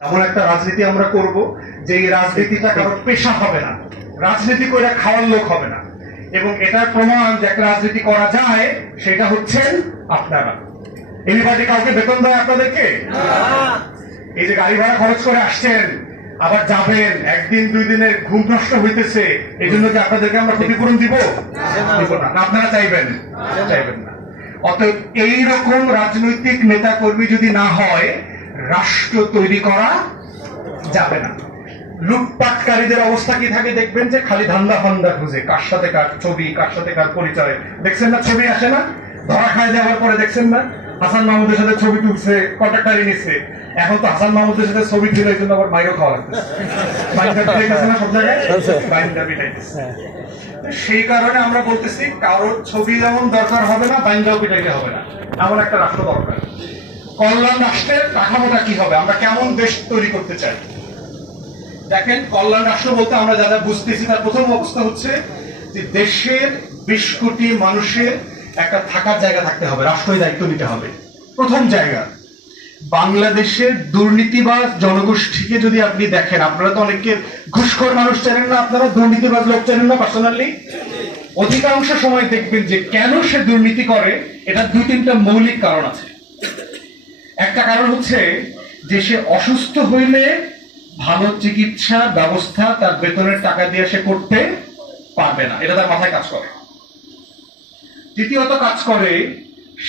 এমন একটা রাজনীতি আমরা করব যে এই রাজনীতিটা কারো পেশা হবে না, রাজনীতি করে খাওয়ার লোক হবে না। এবং এটার প্রমাণ যে একটা রাজনীতি করা যায় সেটা হচ্ছেন আপনারা। এনিবডি কাউকে বেতন দেয় আপনাদেরকে? এই যে গাড়ি ভাড়া খরচ করে আসছেন, আবার যাবেন, একদিন দুই দিনের ঘুম নষ্ট হইতেছে, এই জন্য কি আপনাদেরকে আমরা ক্ষতিপূরণ দিব? দিব না। আপনারা চাইবেন? চাইবেন না। অতএব এইরকম রাজনৈতিক নেতা কর্মী যদি না হয়, রাষ্ট্র তৈরি করা যাবে না। লুটপাটকারীদের অবস্থা কি থাকে দেখবেন, যে খালি ধান্দা ফান্দা খুঁজে, কার সাথে কার ছবি, কার সাথে কার পরিচয়। দেখছেন না ছবি আসে না, ধরা খায় যাওয়ার পরে দেখছেন না হাসান মাহমুদের সাথে ছবি তুলছে, কন্ট্রাক্টারি নিচ্ছে। এখন তো হাসান মাহমুদের সাথে ছবি তুলে এই জন্য আবার মাইরও খাওয়া লাগতেছে, না সব জায়গায় সেই কারণে আমরা বলতেছি কারোর ছবি যেমন দরকার হবে না, বাইন্দাও পিটাইতে হবে না, এমন একটা রাষ্ট্র দরকার। কল্যাণ রাষ্ট্রের কাঠামোটা কি হবে, আমরা কেমন দেশ তৈরি করতে চাই? দেখেন, কল্যাণ রাষ্ট্র বলতে আমরা যা যা বুঝতেছি তার প্রথম অবস্থা হচ্ছে যে দেশের 20 কোটি মানুষের একটা থাকার জায়গা থাকতে হবে, রাষ্ট্রই দায়িত্ব নিতে হবে। প্রথম জায়গা, বাংলাদেশের দুর্নীতিবাজ জনগোষ্ঠীকে যদি আপনি দেখেন, আপনারা তো অনেকে ঘুষখোর মানুষ চেনেন না, আপনারা দুর্নীতিবাজ লোক চেনেন না পার্সোনালি। অধিকাংশ সময় দেখবেন যে কেন সে দুর্নীতি করে, এটা 2-3টা মৌলিক কারণ আছে। একটা কারণ হচ্ছে যে সে অসুস্থ হইলে ভালো চিকিৎসা ব্যবস্থা তার বেতনের টাকা দিয়ে সে করতে পারবে না, এটা তার মাথায় কাজ করে। দ্বিতীয়ত কাজ করে,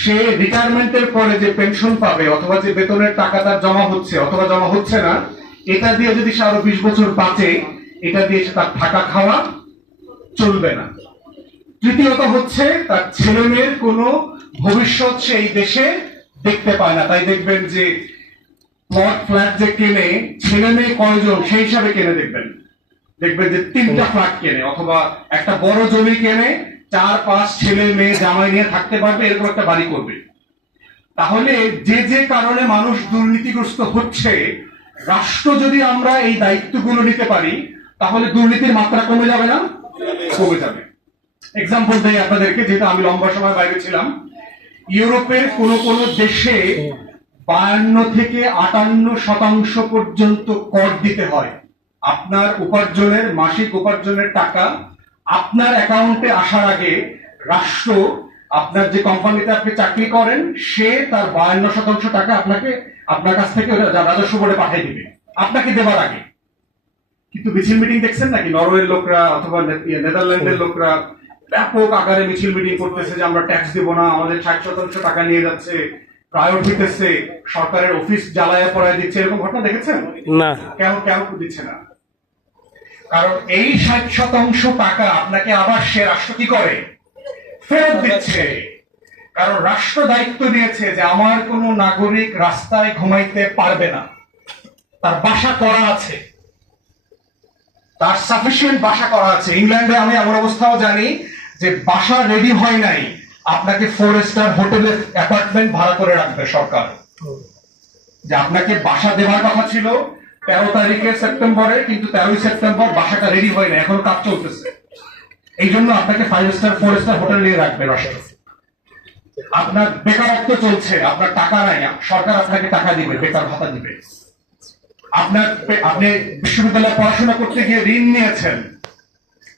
সে রিটায়ারমেন্টের পরে যে পেনশন পাবে অথবা যে বেতনের টাকা তার জমা হচ্ছে অথবা জমা হচ্ছে না, এটা দিয়ে যদি সে আরো 20 বছর বাঁচে, এটা দিয়ে সে তার থাকা খাওয়া চলবে না। তৃতীয়ত হচ্ছে তার ছেলে মেয়ের কোনো ভবিষ্যৎ সে এই দেশে দেখতে পায় না। তাই দেখবেন যে প্লট ফ্ল্যাট যে কেনে, ছেলে মেয়ে কয়জন সেই হিসাবে কেনে, দেখবেন যে 3টা ফ্ল্যাট কেনে অথবা একটা বড় জমি কেনে, 4-5 ছেলে মেয়ে জামাই নিয়ে থাকতে পারবে, এরকম একটা বাড়ি করবে। তাহলে যে যে কারণে মানুষ দুর্নীতিগ্রস্ত হচ্ছে, রাষ্ট্র যদি আমরা এই দায়িত্বগুলো নিতে পারি, তাহলে দুর্নীতির মাত্রা কমে যাবে না? কমে যাবে। এক্সাম্পল দেই আপনাদেরকে, যেহেতু আমি লম্বা সময় বাইরে ছিলাম। ইউরোপের কোন কোন দেশে 52 থেকে 58% পর্যন্ত কর দিতে হয়। আপনার উপার্জনের, মাসিক উপার্জনের টাকা আপনার অ্যাকাউন্টে আসার আগে রাষ্ট্র, আপনার যে কোম্পানিতে আপনি চাকরি করেন, সে তার 52% টাকা আপনার কাছ থেকে রাজস্ব বোর্ডে পাঠিয়ে দিবে আপনাকে দেবার আগে। কিন্তু মিছিল মিটিং দেখছেন নাকি নরওয়ের লোকরা অথবা নেদারল্যান্ডের লোকরা ব্যাপক আকারে মিছিল মিটিং করতেছে যে আমরা ট্যাক্স দিব না, আমাদের 60% টাকা নিয়ে যাচ্ছে, প্রায়োর দিতেছে, সরকারের অফিস জ্বালায়া পড়ায় দিচ্ছে। এরকম ঘটনা দেখেছেন না? কেন কেন দিচ্ছে না? কারণ এই 60% টাকা আপনাকে আবার সে রাষ্ট্র কি করে? ফেরত দিচ্ছে। কারণ রাষ্ট্র দায়িত্ব নিয়েছে যে আমার কোন নাগরিক রাস্তায় ঘুমাইতে পারবে না, তার বাসা করা আছে, তার সাফিসিয়েন্ট বাসা করা আছে। ইংল্যান্ডে আমি এমন অবস্থাও জানি যে বাসা রেডি হয় নাই, আপনাকে 4 স্টার হোটেলের অ্যাপার্টমেন্ট ভাড়া করে রাখবে সরকার। যে আপনাকে বাসা দেওয়ার কথা ছিল 13 তারিখে সেপ্টেম্বরে, কিন্তু 13ই সেপ্টেম্বর বাসাটা রেডি হয় না, এখন কাজ চলতেছে। এই জন্য আপনাকে 5 স্টার 4 স্টার হোটেল নিয়ে রাখবে রাষ্ট্র। আপনার বেকারত্ব চলছে, আপনার টাকা নাই, সরকার আপনাকে টাকা দিবে, বেকার ভাতা দিবে। আপনি বিশ্ববিদ্যালয়ে পড়াশোনা করতে গিয়ে ঋণ নিয়েছেন,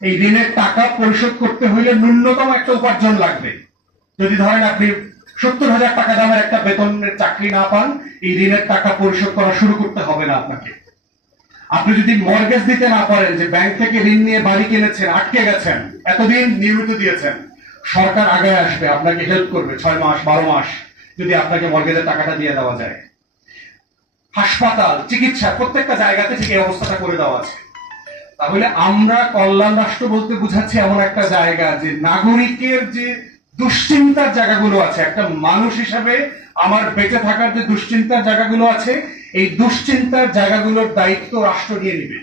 এই ঋণের টাকা পরিশোধ করতে হইলে ন্যূনতম একটা উপার্জন লাগবে। যদি ধরেন আপনি 70,000 টাকা দামের একটা বেতনের চাকরি না পান, এই ঋণের টাকা পরিশোধ করা শুরু করতে হবে না আপনাকে। আপনি যদি মর্গেজ দিতে না পারেন, যে ব্যাংক থেকে ঋণ নিয়ে বাড়ি কিনেছেন, আটকে গেছেন, এতদিন নিয়মিত দিয়েছেন, সরকার আগে আসবে, আপনাকে হেল্প করবে 6 মাস 12 মাস, যদি আপনাকে মর্গেজের টাকাটা দিয়ে দেওয়া যায়। হাসপাতাল, চিকিৎসা, প্রত্যেকটা জায়গাতে ঠিক এই অবস্থাটা করে দেওয়া আছে। তাহলে আমরা কল্যাণ রাষ্ট্র বলতে বুঝাচ্ছি এমন একটা জায়গা যে নাগরিকের যে দুশ্চিন্তার জায়গাগুলো আছে, একটা মানুষ হিসাবে আমার বেঁচে থাকার যে দুশ্চিন্তার জায়গাগুলো আছে, এই দুশ্চিন্তার জায়গাগুলোর দায়িত্ব রাষ্ট্র নিয়ে নেবে।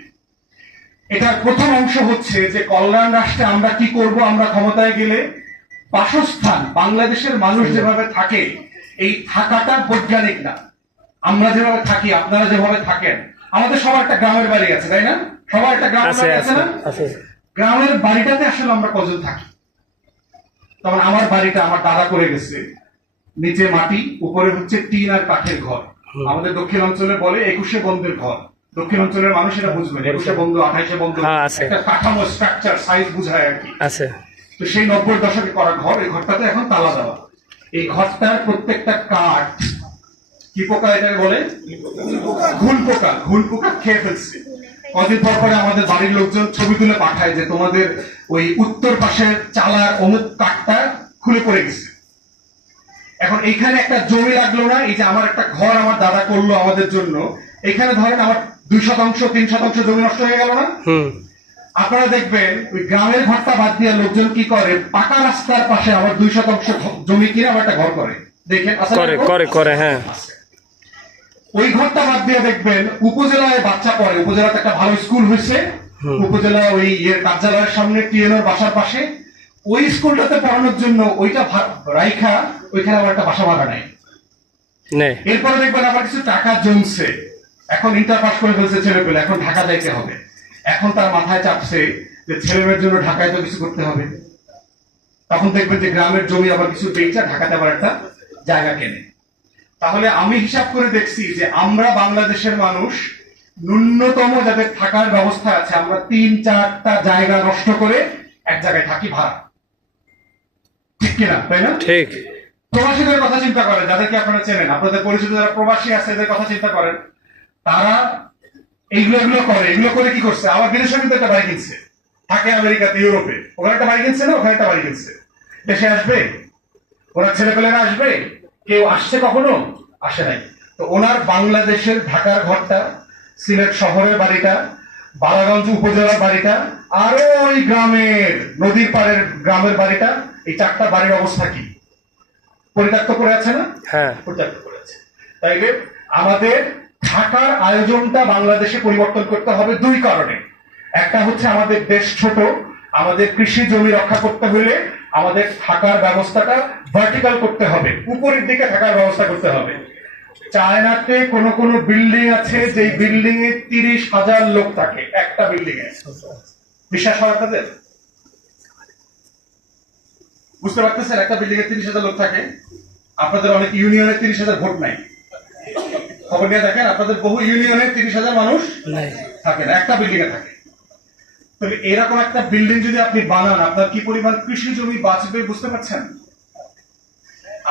এটার প্রথম অংশ হচ্ছে যে কল্যাণ রাষ্ট্রে আমরা কি করব, আমরা ক্ষমতায় গেলে বাসস্থান, বাংলাদেশের মানুষ যেভাবে থাকে, এই থাকাটা বৈজ্ঞানিক না। আমরা যেভাবে থাকি, আপনারা যেভাবে থাকেন, আমাদের সবার একটা গ্রামের বাড়ি আছে, তাই না? সবার একটা গ্রামের বাড়ি আছে না? গ্রামের বাড়িটাতে আসলে আমরা কজন থাকি? তখন আমার বাড়িটা আমার দাদা করে গেছে, নিচে মাটি, উপরে হচ্ছে টিন আর কাঠের ঘর। আমাদের দক্ষিণ অঞ্চলে বলে 21 বন্ধের ঘর। দক্ষিণ অঞ্চলের মানুষ এটা বুঝবেন, 21 বন্ধু 28 বন্ধু একটা কাঠামো স্ট্রাকচার সাইজ বুঝায় আর কি আছে। তো সেই 90 দশকে করা ঘর, এই ঘরটাতে এখন তালা দেওয়া। এই ঘরটার প্রত্যেকটা কাঠ কি পোকা এটাকে বলে? ঘুল পোকা। ঘুল পোকা খেয়ে ফেলছে। কদিন পর পরে আমাদের বাড়ির লোকজন ছবি তুলে পাঠায় যে তোমাদের ওই উত্তর পাশের চালার অমুক কাঠটা খুলে পড়ে গেছে। এখন এইখানে একটা জমি লাগলো না, এই যে আমার একটা ঘর আমার দাদা করলো আমাদের জন্য, এখানে ধরেন আমার 2% 3% জমি নষ্ট হয়ে গেল না। আপনারা দেখবেন ওই গ্রামের ঘরটা বাদ দিয়ে লোকজন কি করে, পাকা রাস্তার পাশে আমার 2% জমি কিনে আমার একটা ঘর করে। দেখেন করে হ্যাঁ। ওই ঘরটা বাদ দিয়ে দেখবেন উপজেলায় বাচ্চা পড়ে, উপজেলাতে একটা ভালো স্কুল হয়েছে, উপজেলা ওই কার্যালয়ের সামনে টিএনওর বাসার পাশে, ওই স্কুলটাতে পড়ানোর জন্য ওইটা রাইখা ওইখানে আবার একটা বাসা ভাড়া নেয়। এরপরে দেখবেন আবার কিছু টাকা জমছে, এখন ইন্টার পাস করে ফেলছে ছেলেপেলে, এখন ঢাকা যাইতে হবে। এখন তার মাথায় চাপছে যে ছেলেমেয়ের জন্য ঢাকায় তো কিছু করতে হবে। তখন দেখবেন যে গ্রামের জমি আবার কিছু বেচা ঢাকাতে আবার একটা জায়গা কেনে। তাহলে আমি হিসাব করে দেখছি যে আমরা বাংলাদেশের মানুষ ন্যূনতম যাদের থাকার ব্যবস্থা আছে, আমরা 3-4টা জায়গা নষ্ট করে এক জায়গায় থাকি ভাড়া। ঠিক কিনা, তাই না? ঠিক। প্রবাসীদের কথা চিন্তা করেন, যাদেরকে আপনারা চেনেন, আপনাদের পরিচিত যারা প্রবাসী আছে এদের কথা চিন্তা করেন। তারা এগুলো করে কি করছে, আবার বিদেশে কিন্তু একটা বাড়ি কিনছে, থাকে আমেরিকাতে, ইউরোপে, ওখানে একটা বাড়ি কিনছে না, ওখানে একটা বাড়ি কিনছে। দেশে আসবে ওরা, ছেলেপেলেরা আসবে, কেউ আসছে কখনো? আসে নাই। তো ওনার বাংলাদেশের ঢাকার ঘরটা, সিলেট শহরের বাড়িটা, বালাগঞ্জ উপজেলার বাড়িটা, আরো ওই গ্রামের নদীর পাড়ের গ্রামের বাড়িটা, এই 4টা বাড়ির অবস্থা কি? পরিত্যক্ত করে আছে না? হ্যাঁ, পরিত্যক্ত করে আছে। তাইলে আমাদের থাকার আয়োজনটা বাংলাদেশে পরিবর্তন করতে হবে 2 কারণে। একটা হচ্ছে আমাদের দেশ ছোট, আমাদের কৃষি জমি রক্ষা করতে হলে আমাদের থাকার ব্যবস্থাটা ভার্টিক্যাল করতে হবে, উপরের দিকে থাকার ব্যবস্থা করতে হবে। চায়নাতে কোন বিল্ডিং আছে যে বিল্ডিং এ 30,000 লোক থাকে একটা বিল্ডিং এ। বিশ্বাস হয় আপনাদের? বুঝতে পারতেছেন? একটা বিল্ডিং এ 30,000 লোক থাকে। আপনাদের অনেক ইউনিয়নে 30,000 ভোট নাই, খবর নিয়ে দেখেন, আপনাদের বহু ইউনিয়নে 30,000 মানুষ থাকে না, একটা বিল্ডিং এ থাকে। তবে এরকম একটা বিল্ডিং যদি আপনি বানান, আপনার কি পরিমাণ কৃষি জমি বাঁচবে বুঝতে পারছেন?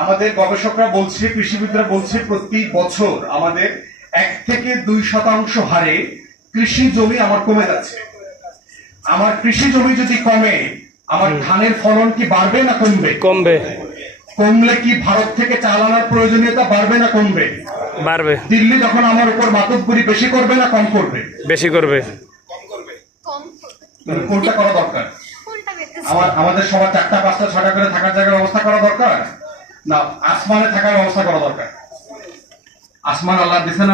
আমাদের গবেষকরা বলছে, কৃষিবিদরা বলছে, প্রতি বছর আমাদের 1 থেকে 2% হারে কৃষি জমি আমার কমে যাচ্ছে। আমার কৃষি জমি যদি কমে, আমার ধানের ফলন কি বাড়বে না কমবে? কমবে। কমলে কি ভারত থেকে চাল আনার প্রয়োজনীয়তা বাড়বে না কমবে? বাড়বে। দিল্লি তখন আমার উপর মাতব্বরি বেশি করবে না কম করবে? বেশি করবে। কোনটা করা দরকার? আমাদের সবার 4টা 5টা 6টা করে থাকার জায়গার ব্যবস্থা করা দরকার না আসমানে থাকার ব্যবস্থা করা দরকার? আসমান আল্লাহ দিয়েছেন।